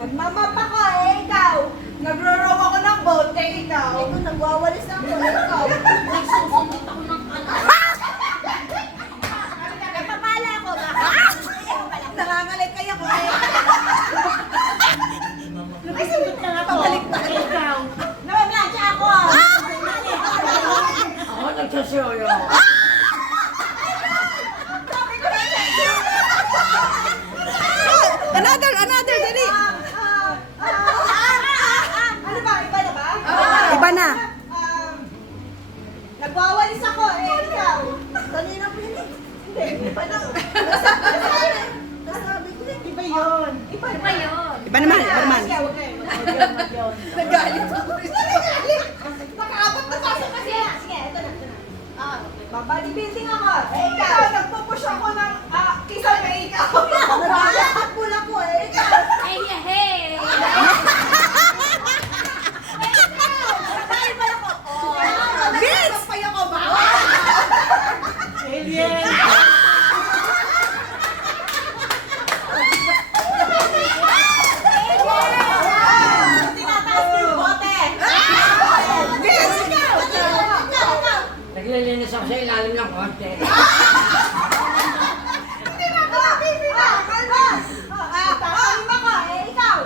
Nagmamapa ka ikaw. Nagro-rock ako ng bote, ikaw. Ito, nagwawalis ako, ikaw. Nagsusundot ako ng Nagpapala ako, nangangalit kayo ko Ay, sundot na nga pabalik na ikaw. Namamlansya ako. Ako nagsasuyo. Another, dali. Ano ba? Iba na ba? Iba na. Nagwawalis ako, ikaw. Kanina pa yun. Hindi, iba na. Nasabi ko yun. Iba yun. Iba yun. Iba naman. Sige, huwag kayo. Nagalit ako. Nakaabot na sa kasi. Sige, ito na. Babody-building ako. Ikaw, nagpupush ako ng kisal na ikaw. Nagpapula ko ikaw. Hey! Vince! Napay ako ba? Alien! Tinataas ko yung bote! Vince! Ikaw! Naglilinis ako sa ilalim ng konti. Hindi na ako! Hindi na! Kalma! Kalma ka! Ikaw!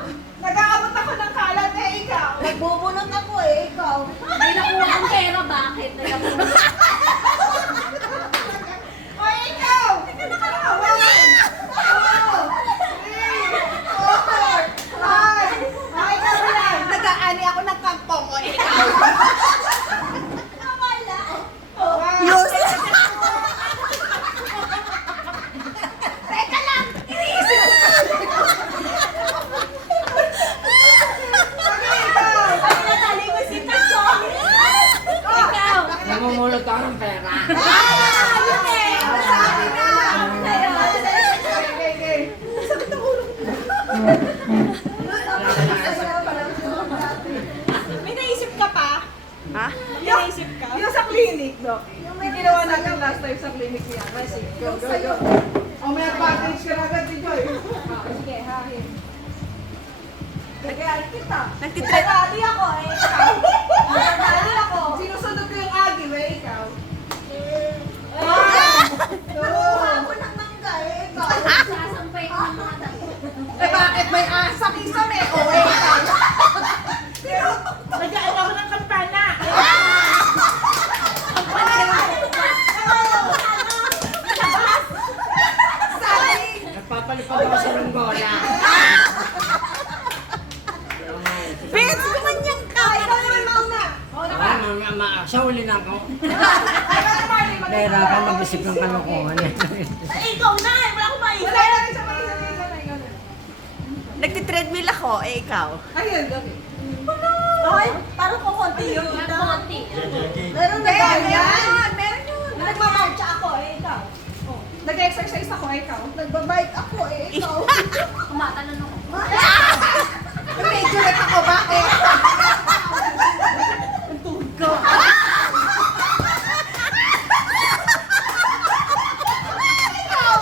Nag-aabot ako ng kalat ikaw! Nagbubunot ako ikaw! May nakuha kang pera, bakit? O ikaw! Teka na kayo! 1, 2, 3, 4, 5! Ay, kami lang! Nag-aani ako ng kangkong o ikaw! Wala! Useless. Teka lang! Iniisip ko pa! Okay, ikaw! Ay, natali ko si Tato! Ikaw! Namumulot ako ng pera. Ayun eh! Sabi na! Okay. Sakit ang ulo ko. May naisip ka pa? Ha? May naisip ka? Yung sa clinic, no? Yung may ginawa natin last time sa clinic niya. Go. O, may advantage ka na agad dito eh. Sige, hahin. Nag-aari kita. Nagtitrend. Nag-aari ako eh, ikaw. Nag-aari ako. Sinusunod ko yung agi, eh, ikaw. Nakuha ko ng mangga eh, ikaw. Sasampay ko ng mga dati. Eh bakit may asam-isam eh? O eh, ikaw. Nag-aari ako ng kampana. Nagpapalipad ako sa lunggola. Vince, gumanyan ka. Ikaw naman mauna. Sa uli na ako. Pera ka mag-isip ng kalokohan. Ikaw na eh, wala akong maisip. Wala na rin sa maisip. Nagtitreadmill ako, ikaw. Ayun, okay. Ay, parang kukunti yun. Konti. Meron na ganyan. Meron yun. Nagmamarcha ako ikaw. Nag-exercise ako ikaw. Nagbabike ako ikaw. Kumatalon ako. Nag-majorette ako bakit? Ang tuhod ko. Ikaw!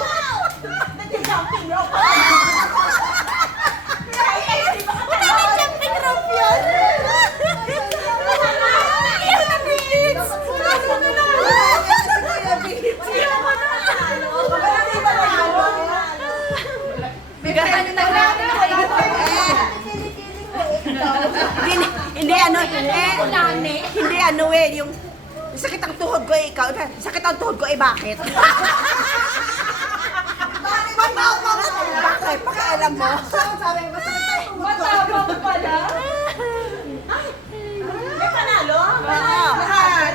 Nag-jumping rope. Wala may jumping rope yun. Ayaw na, Vince. Hindi ano eh, yung sakit ang tuhod ko ikaw. Sakit ang tuhod ko bakit? Bakit? Pakialam mo? Sabi ko, matapang pala. May panalo? Lahat.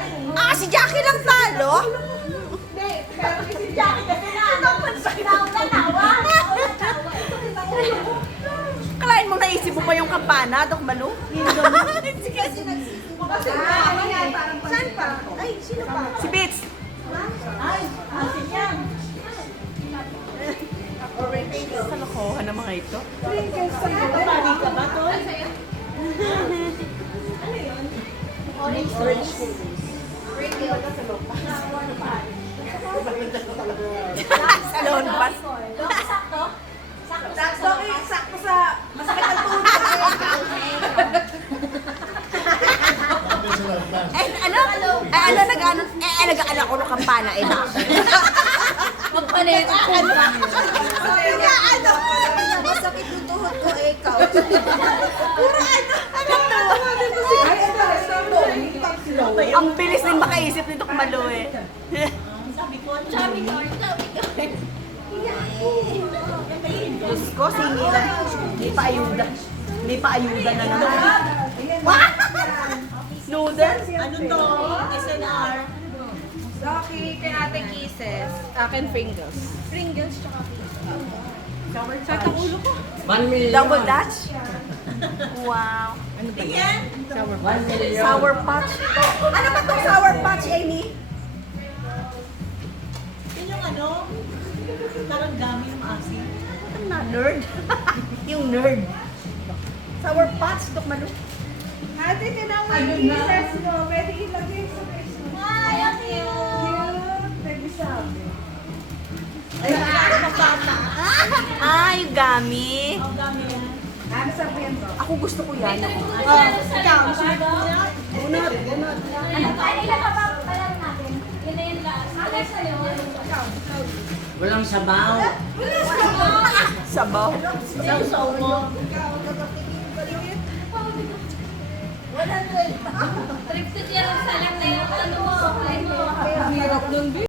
Si Jackie lang talo. Hindi, pero si Jackie kasi nauna. Kalain mo naisip mo pa yung kampana, Dok Malu? Sige, Saan pa? Ay, sino pa? si Bits. Ay, asin yan. Sa lokohan ng mga ito. Sprinkles sa kapatid ka ba, Tol? Orange cookies. Salon pas. Sakto? Sakto sa masakit ang sana eh. Magpalit ko pa. Sabi nga, ano? Masakit yung tuhod ko eh, ikaw. Puro ano? Ay, ito, ito. Tatlo. Ang bilis din makaisip nito kumalo eh. Sabi ko, sabi ko. Diyos ko, singilan. May paayuda. May paayuda na naman. Noodles? Ano to? SNR? Rocky, kay Ate Kisses. Akin Pringles. Pringles tsaka Sakit ang ulo ko. 1 million. Double Dutch? Wow. Ano ba yan? 1 million. Sour Patch. Ano ba itong Sour Patch, Amy? Yun yung ano, parang dami ng asin. Ano na, nerd? Yung nerd. Sour Patch, Dok Malu. Ate, tinawag yung Kisses mo. Pwede ilagay sa Facebook. Ay, ang cute. Pwede sabi. Ah, yung gami. Ano sabihin ko? Ako gusto ko yan. Ikaw, unod. Ano pa? Ilan pa pala natin? Yun na yun last. Ano sa'yo? Walang sabaw. Sabaw. Sausaw mo. 100. Trip to tiyan sa lang na yung ano mo. Ang hirap nun,